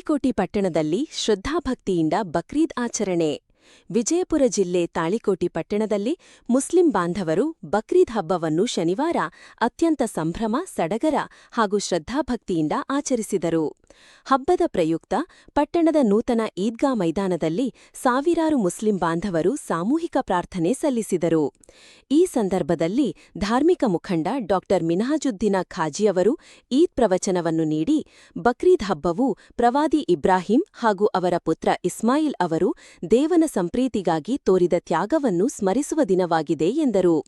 ತಾಳಿಕೋಟಿ ಪಟ್ಟಣದಲ್ಲಿ ಶ್ರದ್ಧಾಭಕ್ತಿಯಿಂದ ಬಕ್ರೀದ್ ಆಚರಣೆ. ವಿಜಯಪುರ ಜಿಲ್ಲೆ ತಾಳಿಕೋಟಿ ಪಟ್ಟಣದಲ್ಲಿ ಮುಸ್ಲಿಂ ಬಾಂಧವರು ಬಕ್ರೀದ್ ಹಬ್ಬವನ್ನು ಶನಿವಾರ ಅತ್ಯಂತ ಸಂಭ್ರಮ, ಸಡಗರ ಹಾಗೂ ಶ್ರದ್ಧಾಭಕ್ತಿಯಿಂದ ಆಚರಿಸಿದರು. ಹಬ್ಬದ ಪ್ರಯುಕ್ತ ಪಟ್ಟಣದ ನೂತನ ಈದ್ಗಾ ಮೈದಾನದಲ್ಲಿ ಸಾವಿರಾರು ಮುಸ್ಲಿಂ ಬಾಂಧವರು ಸಾಮೂಹಿಕ ಪ್ರಾರ್ಥನೆ ಸಲ್ಲಿಸಿದರು. ಈ ಸಂದರ್ಭದಲ್ಲಿ ಧಾರ್ಮಿಕ ಮುಖಂಡ ಡಾ. ಮಿನಹಾಜುದ್ದೀನ ಖಾಜಿಯವರು ಈದ್ ಪ್ರವಚನವನ್ನು ನೀಡಿ, ಬಕ್ರೀದ್ ಹಬ್ಬವು ಪ್ರವಾದಿ ಇಬ್ರಾಹಿಂ ಹಾಗೂ ಅವರ ಪುತ್ರ ಇಸ್ಮಾಯಿಲ್ ಅವರು ದೇವನ ಸಂಪ್ರೀತಿಗಾಗಿ ತೋರಿದ ತ್ಯಾಗವನ್ನು ಸ್ಮರಿಸುವ ದಿನವಾಗಿದೆ ಎಂದರು.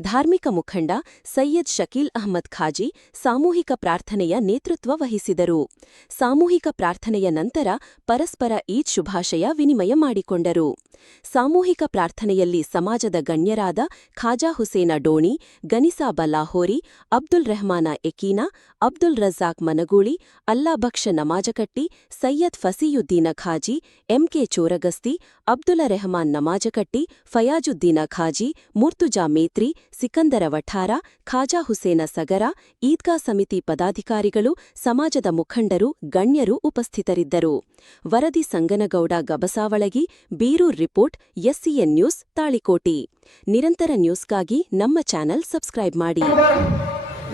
ಧಾರ್ಮಿಕ ಮುಖಂಡ ಸೈಯದ್ ಶಕೀಲ್ ಅಹ್ಮದ್ ಖಾಜಿ ಸಾಮೂಹಿಕ ಪ್ರಾರ್ಥನೆಯ ನೇತೃತ್ವ ವಹಿಸಿದರು. ಸಾಮೂಹಿಕ ಪ್ರಾರ್ಥನೆಯ ನಂತರ ಪರಸ್ಪರ ಈದ್ ಶುಭಾಶಯ ವಿನಿಮಯ ಮಾಡಿಕೊಂಡರು. ಸಾಮೂಹಿಕ ಪ್ರಾರ್ಥನೆಯಲ್ಲಿ ಸಮಾಜದ ಗಣ್ಯರಾದ ಖಾಜಾ ಹುಸೇನ ಡೋಣಿ, ಗನಿಸಾ ಲಾಹೋರಿ ಅಬ್ದುಲ್ ರೆಹಮಾನ ಎಕೀನಾ, ಅಬ್ದುಲ್ ರಜಾಕ್ ಮನಗೂಳಿ ಅಲ್ಲಾಭಕ್ಷ ನಮಾಜಕಟ್ಟಿ, ಸೈಯದ್ ಫಸೀಯುದ್ದೀನ ಖಾಜಿ, ಎಂಕೆ ಚೋರಗಸ್ತಿ, ಅಬ್ದುಲ ರೆಹಮಾನ್ ನಮಾಜಕಟ್ಟಿ, ಫಯಾಜುದ್ದೀನ ಖಾಜಿ, ಮುರ್ತುಜಾ ಮೇತ್ರಿ ಸಿಕಂದರ ವಠಾರ ಖಾಜಾ ಹುಸೇನ ಸಗರ ಈದ್ಗಾ ಸಮಿತಿ ಪದಾಧಿಕಾರಿಗಳು ಸಮಾಜದ ಮುಖಂಡರು ಗಣ್ಯರು ಉಪಸ್ಥಿತರಿದ್ದರು ವರದಿ Sanganagouda Gabasavalagi Birur report SCN news Talikoti ನಿರಂತರ ನ್ಯೂಸ್ಗಾಗಿ ನಮ್ಮ ಚಾನೆಲ್ ಸಬ್ಸ್ಕ್ರೈಬ್ ಮಾಡಿ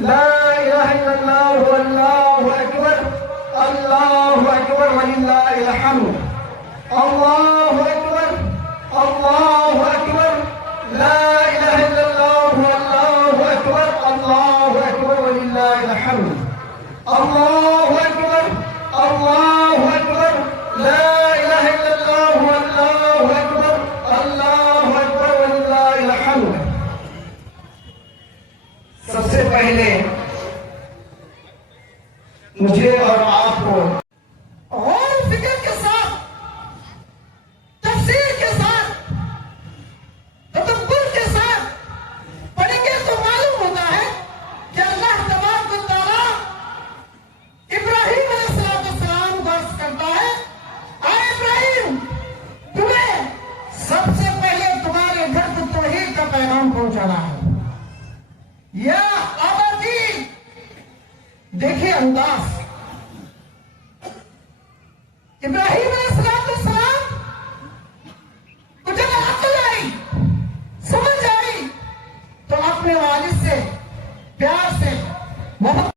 لا إله إلا الله मुझे और आपको और फ़िक्र के साथ तफसीर के साथ, तदब्बर के साथ पढ़ेंगे तो मालूम होता है कि अल्लाह तबारक व इब्राहिम अलैहिस्सलाम को करता है। आए इब्राहिम, तुम्हें सबसे पहले तुम्हारे घर को तौहीद का पैगाम पहुंचाना है। या देखे अंदाज। इब्राहिम मुझे अकल आई समझ आई तो अपने वालिद से, प्यार से, मोहब्बत